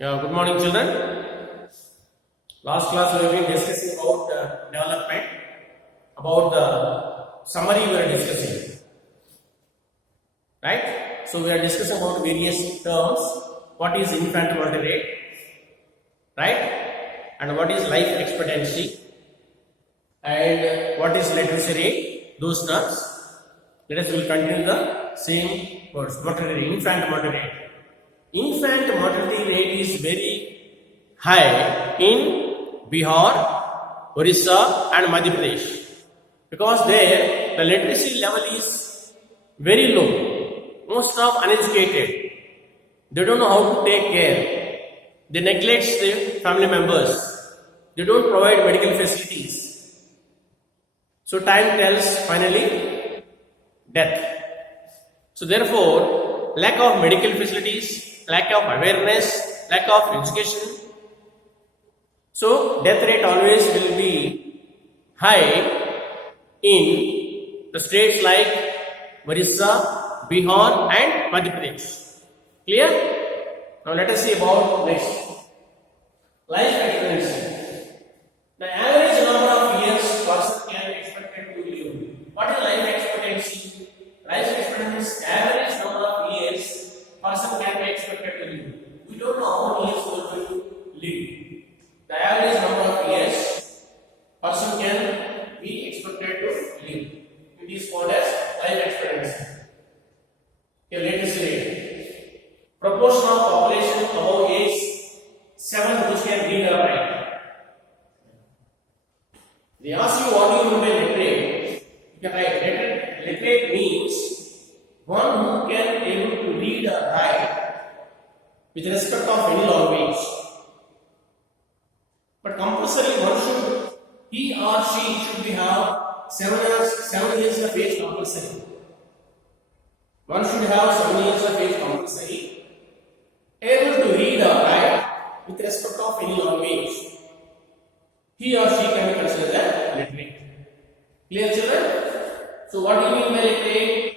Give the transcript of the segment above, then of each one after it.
Yeah, good morning, children. Last class we have been discussing about development, about the summary we are discussing, right? So we are discussing about various terms. What is infant mortality rate, right? And what is life expectancy, and what is literacy rate? Those terms. Let us will continue the same words. Mortality rate, infant mortality rate. Infant mortality rate is very high in Bihar, Orissa and Madhya Pradesh because there the literacy level is very low. Most of uneducated. They don't know how to take care. They neglect the family members. They don't provide medical facilities. So time tells finally death. So therefore, lack of medical facilities, lack of awareness, lack of education. So death rate always will be high in the states like Orissa, Bihar and Madhya Pradesh. Clear? Now let us see about next. Life expectancy. The average number of years person can expected to live. What is life expectancy? Life expectancy is average number of years person can be expected to live. We don't know how many years we are going to live. The average number of years person can be expected to live. It is called as life expectancy. Here let us read. Proportion of population above age 7 which can read or write. They ask you what do you mean by literate. You can write literate means one who can able to read or write with respect of any language. But compulsory one should, he or she should be have 7 years of age compulsory. One should have 7 years of age compulsory. Able to read or write with respect of any language. He or she can be considered as literate. Clear, children? So what do you mean by literate?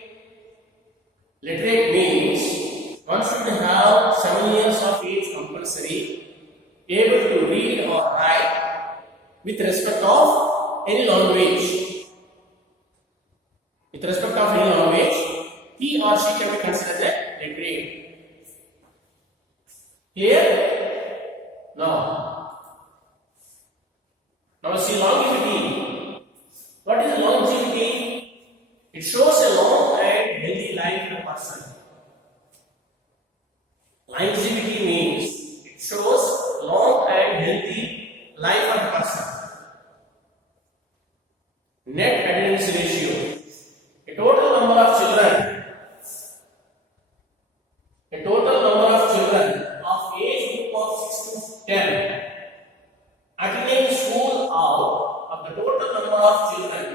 Literate means one should have 7 years of age compulsory, able to read or write with respect of any language. With respect of any language, he or she can be considered as literate. Here, now see longevity. What is longevity? It shows a long and healthy life in a person. Longevity means it shows long and healthy life of a person. Net attendance ratio. A total number of children of age group of 6 to 10 attending school out of the total number of children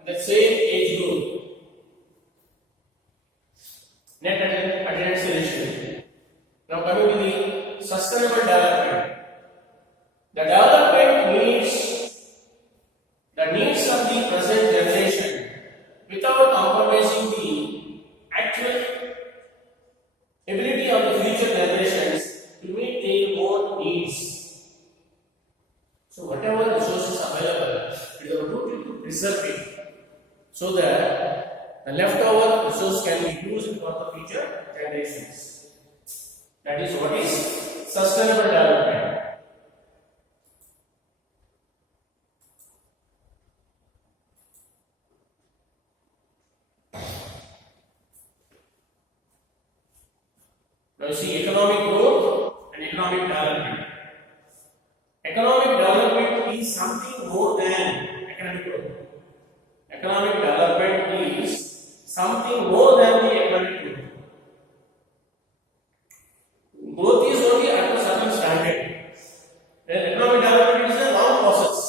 in the same age group. Net attendance ratio. Now coming to the sustainable development. The development meets the needs of the present generation without compromising the actual ability of the future generations to meet their own needs. So whatever resources available, it is our duty to preserve it so that the leftover resource can be used for the future generations. That is what is sustainable development. Now you see economic growth and economic development. Economic development is something more than economic growth. Economic development is something more than the economic growth. Growth is only at a certain standard. Then economic development is a long process.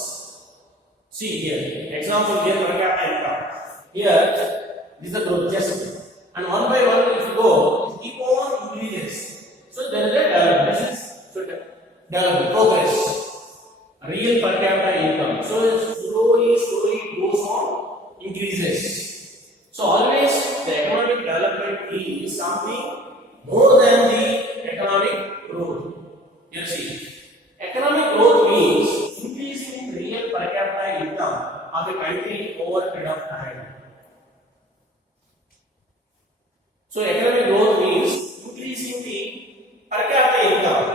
See here, example here per capita income. Here, this is the growth just. And one by one, if you go, it keep on increases. So there is a development. So development, progress. Real per capita income. So slowly it goes on, increases. So always the economic development is something more than the economic growth. of a country over a period of time. So economic growth means increasing the per capita income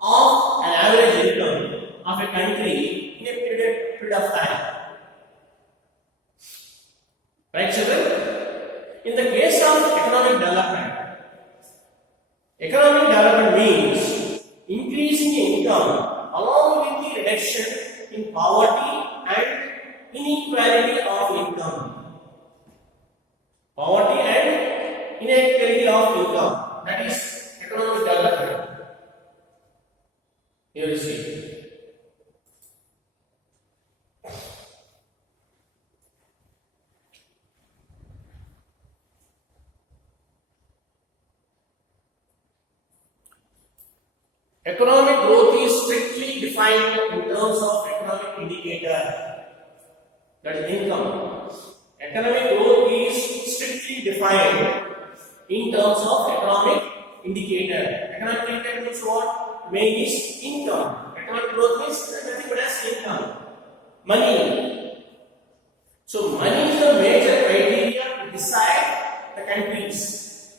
of an average income of a country in a period of time. Right, children? In the case of economic development means increasing income along with the reduction in poverty and inequality of income. Poverty and inequality of income. That is economic development. Here you see. Economic growth is strictly defined in terms of economic indicator, that is income. Economic growth is strictly defined in terms of economic indicator. Economic indicator means what? Main is income. Economic growth means nothing but as income. Money. So money is the major criteria to decide the countries.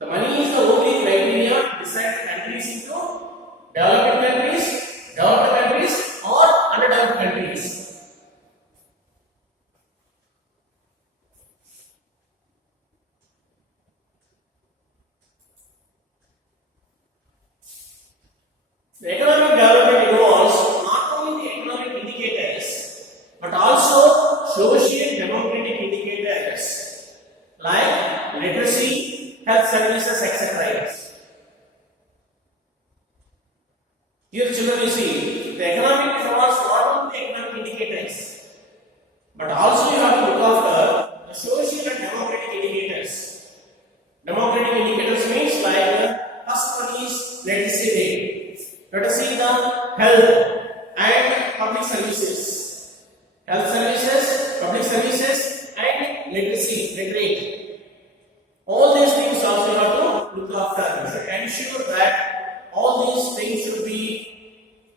The money is the only criteria to decide the countries into developed countries or underdeveloped countries. The economic development involves not only the economic indicators but also social democratic indicators like literacy, health services, etc. Here children, you see, the economic involves not only the economic indicators, but also you have to look after the social and democratic indicators. Democratic indicators means like first one is literacy rate. Let us see the health and public services. Health services, public services and literacy rate. All these things also you have to look after. You should ensure that all these things should be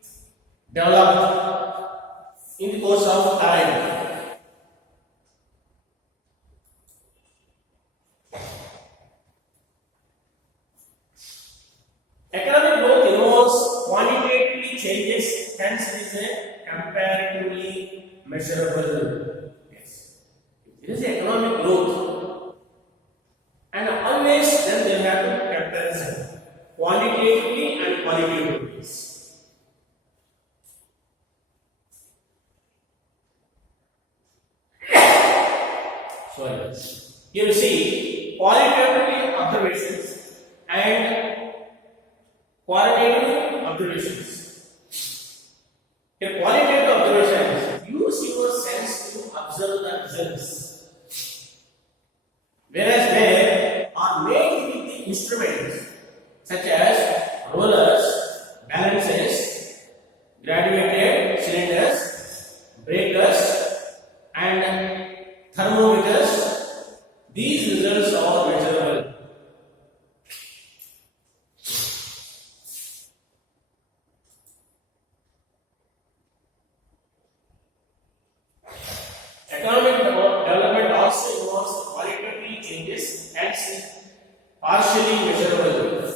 developed in the course of time. Economic growth involves quantitatively changes, hence it is a comparatively measurable. Yes. It is economic growth. And always then they have to comparison. Quantitatively and qualitatively. Sorry. Here you see qualitative observations and qualitative observations. Here qualitative observations, use your sense to observe the results. Whereas there are made with the instruments such as rollers, balances, graduated cylinders, breakers and thermometers. These results are measurable. Economic development also involves qualitative changes and partially measurable.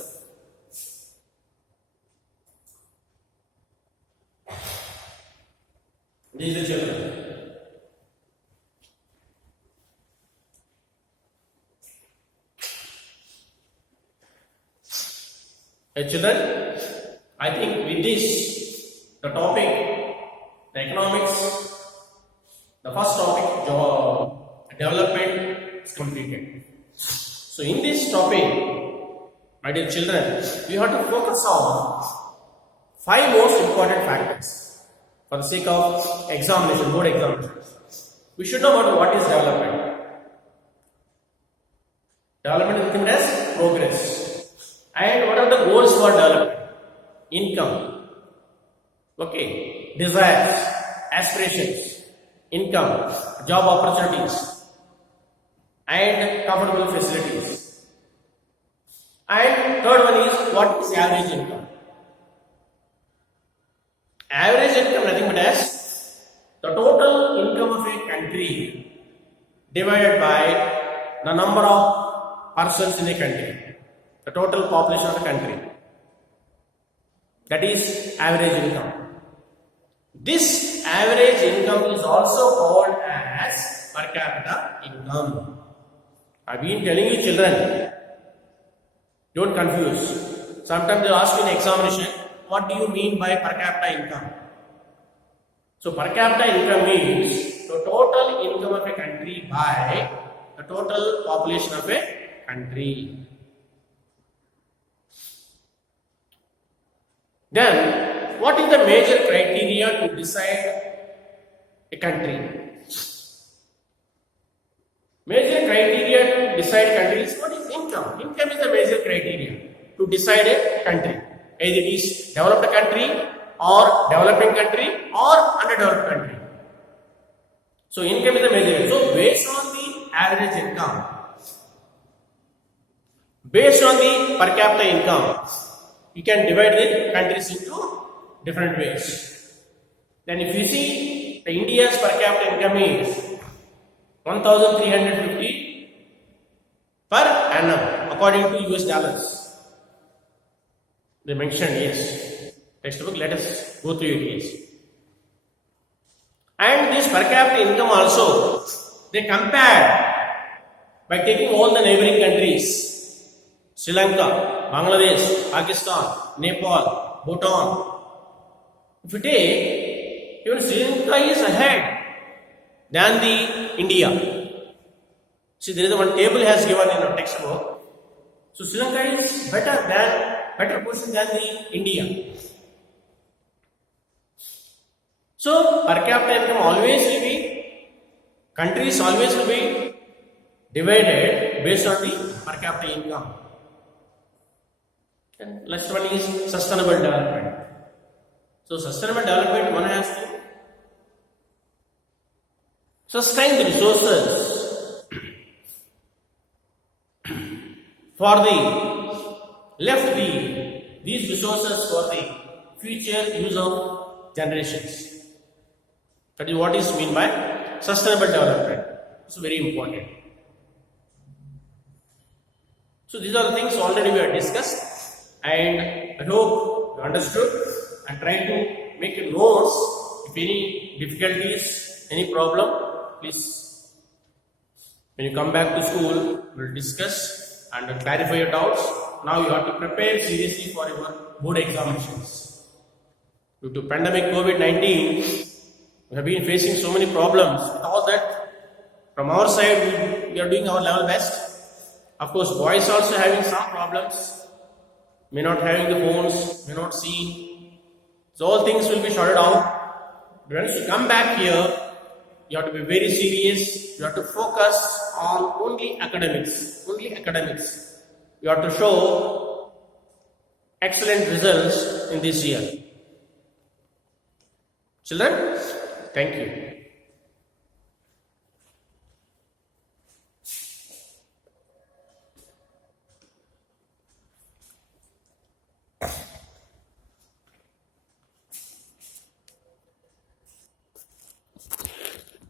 These are children. Children, I think with this, the topic, the economics, the first topic, development is completed. So in this topic, my dear children, we have to focus on 5 most important factors. For the sake of examination, board examinations, we should know about what is development. Development is nothing but as progress. And what are the goals for development? Income, okay, desires, aspirations, income, job opportunities, and comfortable facilities. And third one is what is average income. Average income nothing but as the total income of a country divided by the number of persons in a country, the total population of the country. That is average income. This average income is also called as per capita income. I've been telling you children, don't confuse. Sometimes they ask you in examination, what do you mean by per capita income? So per capita income means the total income of a country by the total population of a country. Then, what is the major criteria to decide a country? Major criteria to decide country is what is income. Income is the major criteria to decide a country. Either it is developed country or developing country or underdeveloped country. So income is the major. So based on the average income, based on the per capita income, you can divide the countries into different ways. Then if you see the India's per capita income is 1,350 per annum according to US dollars. They mentioned, yes. Textbook, let us go through it, yes. And this per capita income also, they compared by taking all the neighboring countries, Sri Lanka, Bangladesh, Pakistan, Nepal, Bhutan. If you take, even Sri Lanka is ahead than the India. See, there is one table has given in our textbook. So Sri Lanka is better position than the India. So per capita income always will be, countries always will be divided based on the per capita income. And last one is sustainable development. So sustainable development, one has to sustain the resources for these resources for the future use of generations. That is what is meant by sustainable development. It's very important. So these are the things already we have discussed. And I hope you understood and try to make notes. If any difficulties, any problem, please, when you come back to school, we'll discuss and clarify your doubts. Now you have to prepare seriously for your board examinations. Due to pandemic COVID-19, we have been facing so many problems. With all that, from our side, we are doing our level best. Of course, boys also having some problems. May not having the phones, may not see. So all things will be sorted out. Once you come back here, you have to be very serious. You have to focus on only academics. Only academics. You have to show excellent results in this year. Children, thank you.